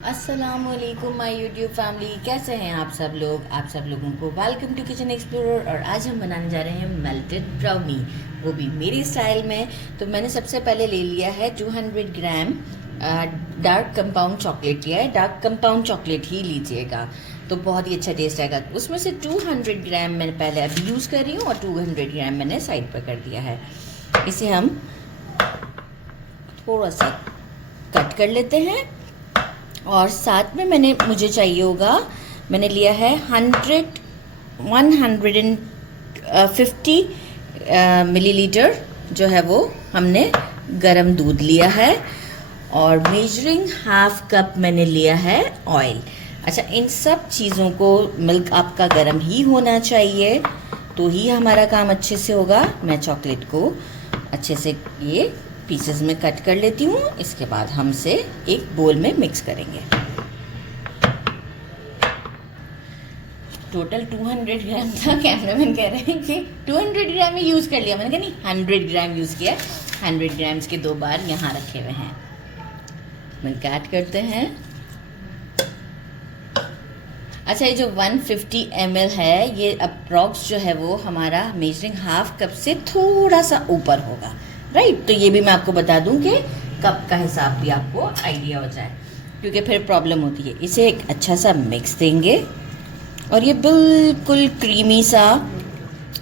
अस्सलामुअलैकुम my YouTube family, कैसे हैं आप सब लोग। आप सब लोगों को वेलकम टू किचन एक्सप्लोरर। और आज हम बनाने जा रहे हैं मेल्टेड ब्राउनी, वो भी मेरी स्टाइल में। तो मैंने सबसे पहले ले लिया है 200 ग्राम डार्क कंपाउंड चॉकलेट लिया है। डार्क कंपाउंड चॉकलेट ही लीजिएगा तो बहुत ही अच्छा टेस्ट आएगा। उसमें से 200 ग्राम मैंने पहले अभी यूज़ कर रही हूँ और 200 ग्राम मैंने साइड पर कर दिया है। इसे हम थोड़ा सा कट कर लेते हैं और साथ में मुझे चाहिए होगा, मैंने लिया है 150 मिलीलीटर जो है वो हमने गरम दूध लिया है और मेजरिंग हाफ कप मैंने लिया है ऑयल। अच्छा, इन सब चीज़ों को मिल्क आपका गरम ही होना चाहिए तो ही हमारा काम अच्छे से होगा। मैं चॉकलेट को अच्छे से ये पीसेस में कट कर लेती हूँ। इसके बाद हम इसे एक बोल में मिक्स करेंगे। टोटल 200 ग्राम था। कैमरामैन कह रहे हैं कि 200 ग्राम ही यूज़ कर लिया। मैंने कहा नहीं, 100 ग्राम यूज़ किया। 100 ग्राम्स के 2 बार यहाँ रखे हुए हैं। मिल्क ऐड करते हैं। अच्छा, ये जो 150 ml है, ये अप्रॉक्स जो है वो हमारा मेजरिंग हाफ कप से थोड़ा सा ऊपर होगा, राइट। तो ये भी मैं आपको बता दूं कि कप का हिसाब भी आपको आइडिया हो जाए, क्योंकि फिर प्रॉब्लम होती है। इसे एक अच्छा सा मिक्स देंगे और ये बिल्कुल क्रीमी सा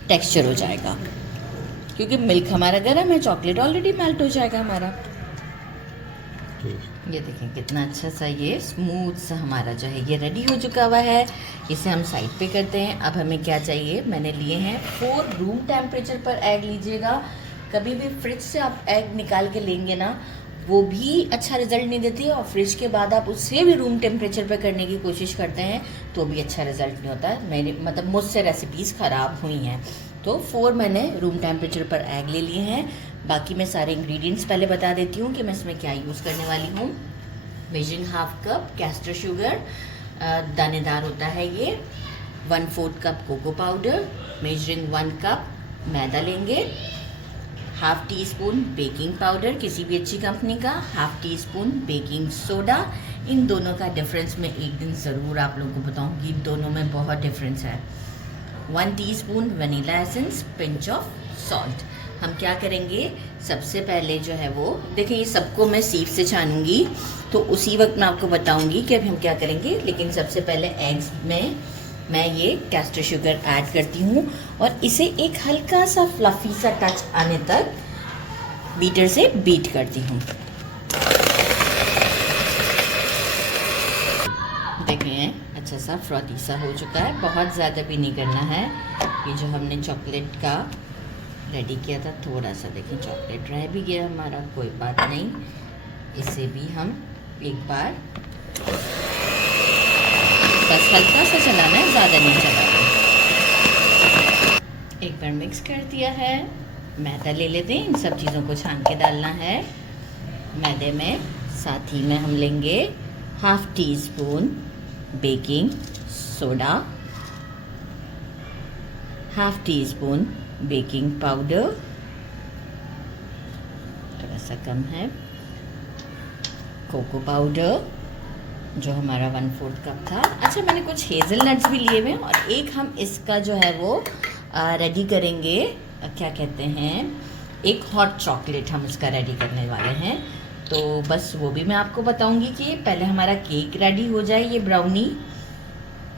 टेक्सचर हो जाएगा, क्योंकि मिल्क हमारा गर्म है, चॉकलेट ऑलरेडी मेल्ट हो जाएगा हमारा। ये देखें कितना अच्छा सा ये स्मूथ सा हमारा जो है ये रेडी हो चुका हुआ है। इसे हम साइड पे करते हैं। अब हमें क्या चाहिए, मैंने लिए हैं 4 रूम टेम्परेचर पर एग लीजिएगा। कभी भी फ्रिज से आप एग निकाल के लेंगे ना, वो भी अच्छा रिजल्ट नहीं देती है, और फ्रिज के बाद आप उससे भी रूम टेम्परेचर पर करने की कोशिश करते हैं तो भी अच्छा रिजल्ट नहीं होता है। मेरे मतलब मुझसे रेसिपीज़ ख़राब हुई हैं। तो 4 मैंने रूम टेम्परेचर पर एग ले लिए हैं। बाकी मैं सारे इंग्रेडिएंट्स पहले बता देती हूँ कि मैं इसमें क्या यूज़ करने वाली हूँ। Measuring half cup caster sugar, दानेदार होता है ये। 1/4 cup cocoa powder, measuring 1 cup maida लेंगे। Half teaspoon baking powder किसी भी अच्छी कंपनी का, half teaspoon baking soda. इन दोनों का डिफरेंस मैं एक दिन ज़रूर आप लोगों को बताऊंगी, दोनों में बहुत डिफरेंस है। 1 teaspoon vanilla essence, pinch of salt. हम क्या करेंगे, सबसे पहले जो है वो देखिए, ये सबको मैं सीप से छानूंगी तो उसी वक्त मैं आपको बताऊंगी कि अभी हम क्या करेंगे। लेकिन सबसे पहले एग्स में मैं ये कैस्टर शुगर ऐड करती हूँ और इसे एक हल्का सा फ्लफी सा टच आने तक बीटर से बीट करती हूँ। देखें अच्छा सा फ्रॉथी सा हो चुका है, बहुत ज़्यादा भी नहीं करना है। ये जो हमने चॉकलेट का रेडी किया था, थोड़ा सा देखें चॉकलेट रह भी गया हमारा, कोई बात नहीं। इसे भी हम एक बार बस हल्का सा चलाना है, ज़्यादा नहीं चलाना। एक बार मिक्स कर दिया है। मैदा ले लेते हैं, इन सब चीज़ों को छान के डालना है मैदे में। साथ ही में हम लेंगे half teaspoon baking soda, half teaspoon baking powder, थोड़ा सा कम है, कोको पाउडर जो हमारा 1/4 कप था। अच्छा, मैंने कुछ हेज़लनट्स भी लिए हुए हैं और एक हम इसका जो है वो रेडी करेंगे, क्या कहते हैं, एक हॉट चॉकलेट हम इसका रेडी करने वाले हैं। तो बस वो भी मैं आपको बताऊंगी कि पहले हमारा केक रेडी हो जाए, ये ब्राउनी,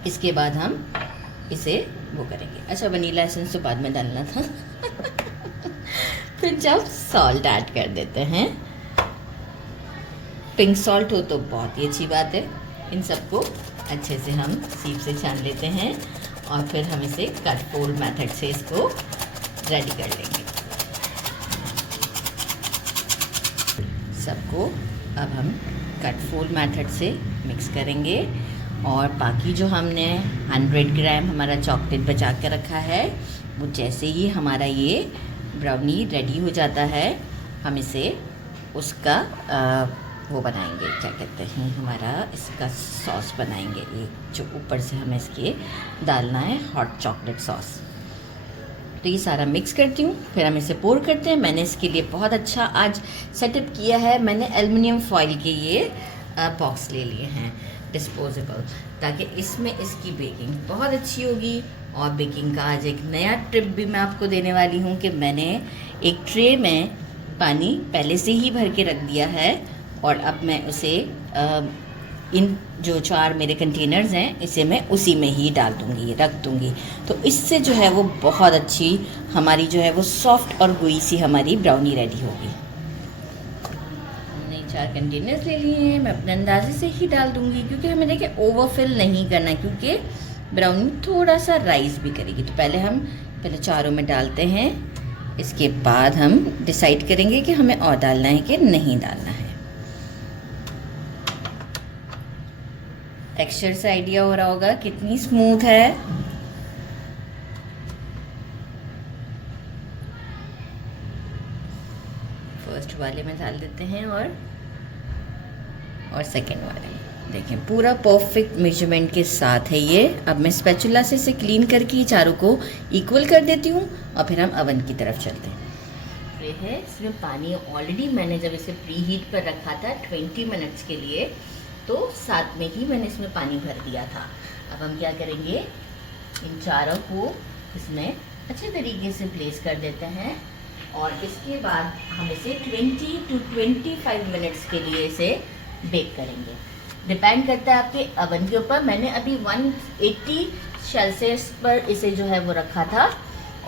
इसके बाद हम इसे वो करेंगे। अच्छा, वनीला एसेंस तो बाद में डालना था फिर जब सॉल्ट ऐड कर देते हैं, पिंक सॉल्ट हो तो बहुत ही अच्छी बात है। इन सबको अच्छे से हम सीप से छान लेते हैं और फिर हम इसे कट फोल्ड मेथड से इसको रेडी कर लेंगे। सबको अब हम कट फोल्ड मेथड से मिक्स करेंगे और बाकी जो हमने 100 ग्राम हमारा चॉकलेट बचा कर रखा है, वो जैसे ही हमारा ये ब्राउनी रेडी हो जाता है, हम इसे उसका वो बनाएंगे, क्या कहते हैं, हमारा इसका सॉस बनाएंगे। ये जो ऊपर से हमें इसके डालना है हॉट चॉकलेट सॉस। तो ये सारा मिक्स करती हूँ, फिर हम इसे पोर करते हैं। मैंने इसके लिए बहुत अच्छा आज सेटअप किया है। मैंने एल्युमिनियम फॉइल के ये बॉक्स ले लिए हैं डिस्पोजेबल, ताकि इसमें इसकी बेकिंग बहुत अच्छी होगी। और बेकिंग का आज एक नया टिप भी मैं आपको देने वाली हूँ कि मैंने एक ट्रे में पानी पहले से ही भर के रख दिया है, और अब मैं उसे इन जो 4 मेरे कंटेनर्स हैं इसे मैं उसी में ही डाल दूँगी, रख दूँगी। तो इससे जो है वो बहुत अच्छी हमारी जो है वो सॉफ्ट और गुई सी हमारी ब्राउनी रेडी होगी। हमने 4 कंटेनर्स ले लिए हैं, मैं अपने अंदाजे से ही डाल दूँगी, क्योंकि हमें देखिए ओवरफिल नहीं करना है, क्योंकि ब्राउनी थोड़ा सा राइस भी करेगी। तो पहले चारों में डालते हैं, इसके बाद हम डिसाइड करेंगे कि हमें और डालना है कि नहीं डालना है। टेक्सचर से आइडिया हो रहा होगा कितनी स्मूथ है। फर्स्ट वाले में डाल देते हैं और सेकंड वाले में। देखिए पूरा परफेक्ट मेजरमेंट के साथ है ये। अब मैं स्पैचुला से इसे क्लीन करके चारों को इक्वल कर देती हूँ और फिर हम अवन की तरफ चलते हैं। ये है, इसमें पानी ऑलरेडी मैंने जब इसे प्री हीट पर रखा था 20 मिनट्स के लिए, तो साथ में ही मैंने इसमें पानी भर दिया था। अब हम क्या करेंगे, इन चारों को इसमें अच्छे तरीके से प्लेस कर देते हैं और इसके बाद हम इसे 20 to 25 मिनट्स के लिए इसे बेक करेंगे। डिपेंड करता है आपके अवन के ऊपर। मैंने अभी 180 सेल्सियस पर इसे जो है वो रखा था,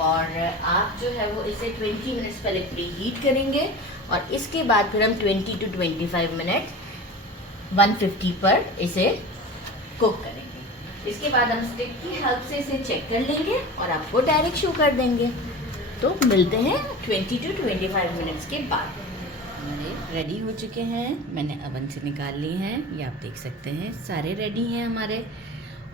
और आप जो है वो इसे 20 मिनट्स पहले प्री हीट करेंगे और इसके बाद फिर हम 20 to 25 मिनट 150 पर इसे कुक करेंगे। इसके बाद हम स्टिक की हेल्प से इसे चेक कर लेंगे और आपको डायरेक्ट शो कर देंगे। तो मिलते हैं 20 to 25 मिनट्स के बाद। हमारे रेडी हो चुके हैं, मैंने अवन से निकाल लिए हैं, ये आप देख सकते हैं सारे रेडी हैं हमारे।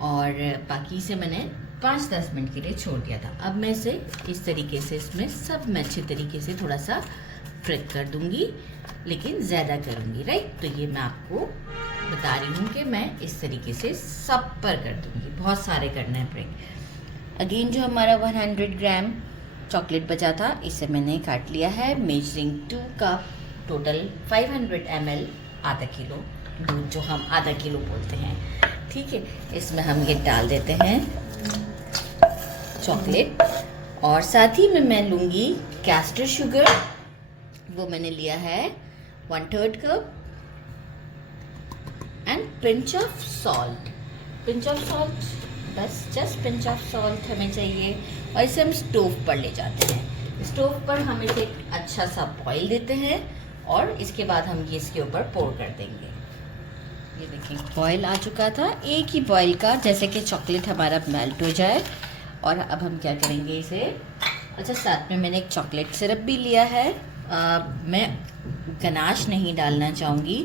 और बाकी से मैंने 5-10 मिनट के लिए छोड़ दिया था। अब मैं इसे इस तरीके से इसमें सब मैं अच्छे तरीके से थोड़ा सा फ्रिक कर दूंगी, लेकिन ज़्यादा करूंगी, राइट। तो ये मैं आपको बता रही हूँ कि मैं इस तरीके से सब पर कर दूंगी, बहुत सारे करना है फ्रिक। अगेन जो हमारा 100 ग्राम चॉकलेट बचा था, इसे मैंने काट लिया है। मेजरिंग 2 कप, टोटल 500 ml, आधा किलो दूध जो हम आधा किलो बोलते हैं, ठीक है। इसमें हम ये डाल देते हैं चॉकलेट, और साथ ही में मैं लूँगी कैस्टर शुगर, वो मैंने लिया है 1/3 cup, and pinch of salt. Pinch of salt, बस जस्ट पिंच ऑफ सॉल्ट हमें चाहिए। और इसे हम स्टोव पर ले जाते हैं। स्टोव पर हम इसे अच्छा सा बॉईल देते हैं और इसके बाद हम ये इसके ऊपर पोर कर देंगे। ये देखिए बॉईल आ चुका था, एक ही बॉईल का, जैसे कि चॉकलेट हमारा मेल्ट हो जाए। और अब हम क्या करेंगे इसे, अच्छा साथ में मैंने एक चॉकलेट सिरप भी लिया है। मैं गनाश नहीं डालना चाहूँगी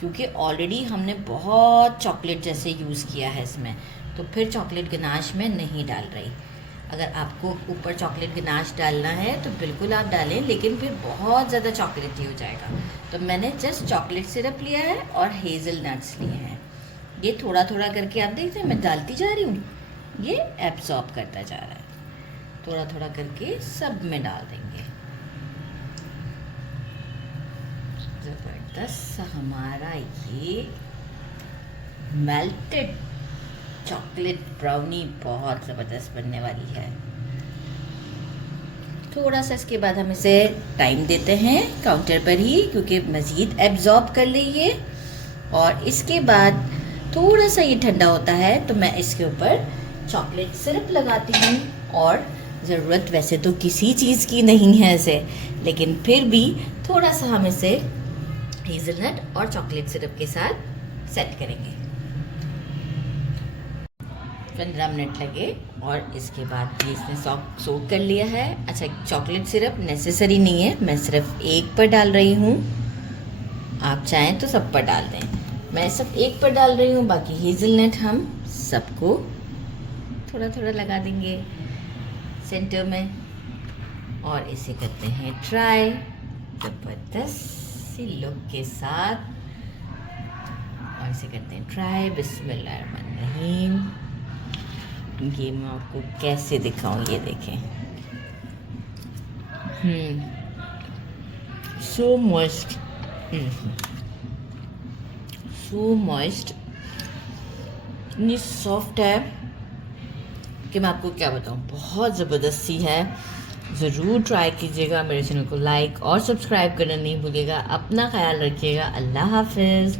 क्योंकि ऑलरेडी हमने बहुत चॉकलेट जैसे यूज़ किया है इसमें, तो फिर चॉकलेट गनाश में नहीं डाल रही। अगर आपको ऊपर चॉकलेट गनाश डालना है तो बिल्कुल आप डालें, लेकिन फिर बहुत ज़्यादा चॉकलेटी हो जाएगा। तो मैंने जस्ट चॉकलेट सिरप लिया है और हेज़ल नट्स लिए हैं। ये थोड़ा थोड़ा करके आप देखते हैं मैं डालती जा रही हूँ, ये एब्जॉर्ब करता जा रहा है। थोड़ा थोड़ा करके सब में डाल देंगे। ज़बरदस्त हमारा ये मेल्टेड चॉकलेट ब्राउनी बहुत ज़बरदस्त बनने वाली है। थोड़ा सा इसके बाद हम इसे टाइम देते हैं काउंटर पर ही, क्योंकि मज़ीद एब्जॉर्ब कर लीजिए। और इसके बाद थोड़ा सा ये ठंडा होता है तो मैं इसके ऊपर चॉकलेट सिरप लगाती हूँ। और ज़रूरत वैसे तो किसी चीज़ की नहीं है इसे, लेकिन फिर भी थोड़ा सा हम इसे हेज़लनट और चॉकलेट सिरप के साथ सेट करेंगे। 15 मिनट लगे और इसके बाद ये इसने सोक कर लिया है। अच्छा चॉकलेट सिरप नेसेसरी नहीं है, मैं सिर्फ एक पर डाल रही हूँ, आप चाहें तो सब पर डाल दें। मैं सिर्फ एक पर डाल रही हूँ, बाकी हेज़लनट हम सबको थोड़ा थोड़ा लगा देंगे सेंटर में। और इसे करते हैं ट्राई ज़बरदस्त सी लुक के साथ। और इसे करते हैं ट्राई। बिस्मिल्लाहिर्रहमानिर्रहीम। ये मैं आपको कैसे दिखाऊं, ये देखें, सो मस्त, सो मॉइस्ट, इतनी सॉफ्ट है कि मैं आपको क्या बताऊँ, बहुत ज़बरदस्ती है। ज़रूर ट्राई कीजिएगा, मेरे चैनल को लाइक और सब्सक्राइब करना नहीं भूलिएगा। अपना ख्याल रखिएगा। अल्लाह हाफिज़।